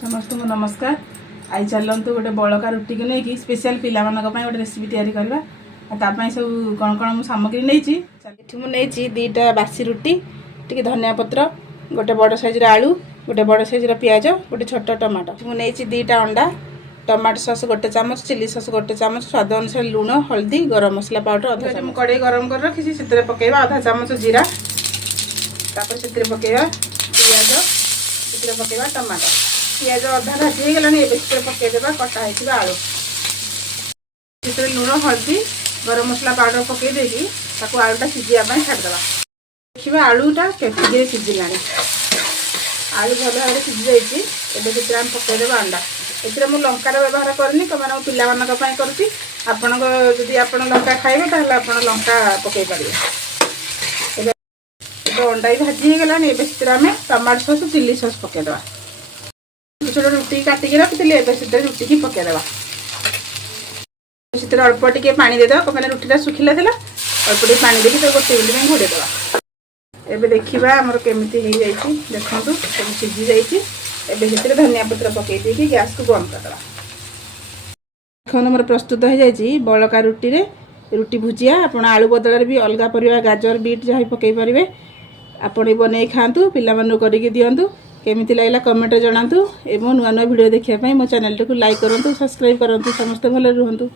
समस्त को नमस्कार। आई चलतु गोटे बड़का रुटी को लेकिन स्पेशल पिला गोटे रेसिपी तैयारी करवा सब कौन कौन सामग्री नहीं दीटा बासी रुटी टी धनिया पत्र गोटे बड़ साइज आलू गोटे बड़ साइज पियाज गोटे छोट टमाटो मुझे दीटा अंडा टमाटो सॉस गोटे चामच चिली सॉस गोटे चामच स्वाद अनुसार लुण हल्दी गरम मसला पाउडर अधा चामच कड़े गरम कर रखी से पकेबा आधा चामच जीरा तापर से पकेबा पियाज से पकेबा टमाटो पियाज अधा भाजी गलानी ए पकईदेवा कटा होता आलू से लुण हल्दी गरम मसला पाउडर पकई देकी आलूटा सीझापी छाड़देवा देखिए आलूटा केतिके सीझिला आलू भल भाव सीझी जाइए एवं आम पकईदेवा अंडा ए मुझे लंकार व्यवहार करनी पाई करुँगी आपण जदि आप लंका खाइबे ताहले आपण लंका पकई पारे अंडा भी भाजी गलानी एवं टमाटो सॉस चिली सॉस पकईदेवा छोट रुटी काटिकी रखी रुटी की पकईदेवा से अल्प टे पानी देदेवा मैंने रुटीटा सुखिला था अल्प टे पानी देकी गोटे मिनट घोड़ेदेवा एबे देखिबा हमर केमिति हो जाइछि देखंतु सब सिझी जाइछि एबे हितरे धनिया पत्र पकई देकी गैस को बंद कर देबा देखन हमर प्रस्तुत हो जाइछि बळका रुटी रे रुटी भुजिया आपण आलू बदल भी अलगा परिवा गाजर बीट जहाँ पकई पारे आपण बनै खातु पिला मानु करिके दियंतु केमिति लागला कमेंट जणातु एवं नुआ नुआ वीडियो देखिया पई मो चैनल को लाइक करंतु सब्सक्राइब करंतु समस्त भले रहंतु।